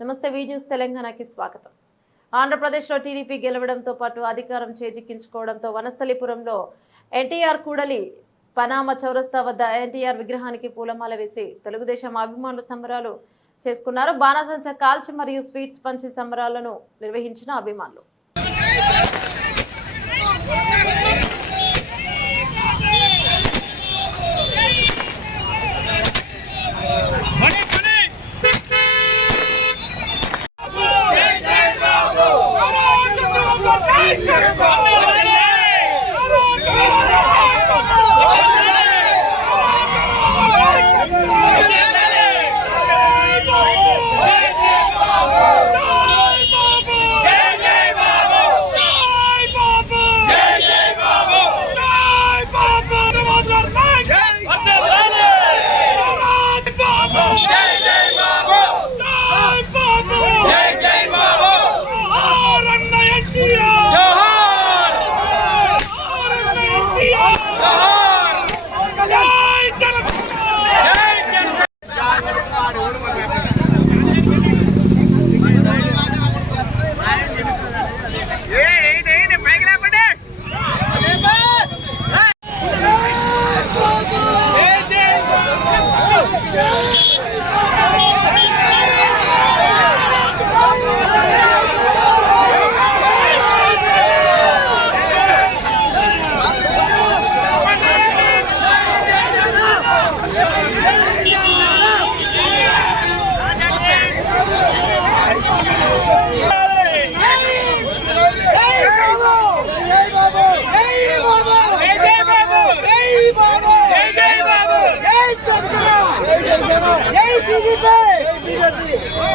నమస్తే V news తెలంగాణకి స్వాగతం. ఆంధ్రప్రదేశ్లో టీడీపీ గెలవడంతో పాటు అధికారం చేజిక్కించుకోవడంతో వనస్థలిపురంలో ఎన్టీఆర్ కూడలి పనామ చౌరస్తా వద్ద ఎన్టీఆర్ విగ్రహానికి పూలమాల వేసి తెలుగుదేశం అభిమానులు సంబరాలు చేసుకున్నారు. బాణాసంచ కాల్చి మరియు స్వీట్స్ పంచి సంబరాలను నిర్వహించిన అభిమానులు. Oh, Yeah. BJP BJP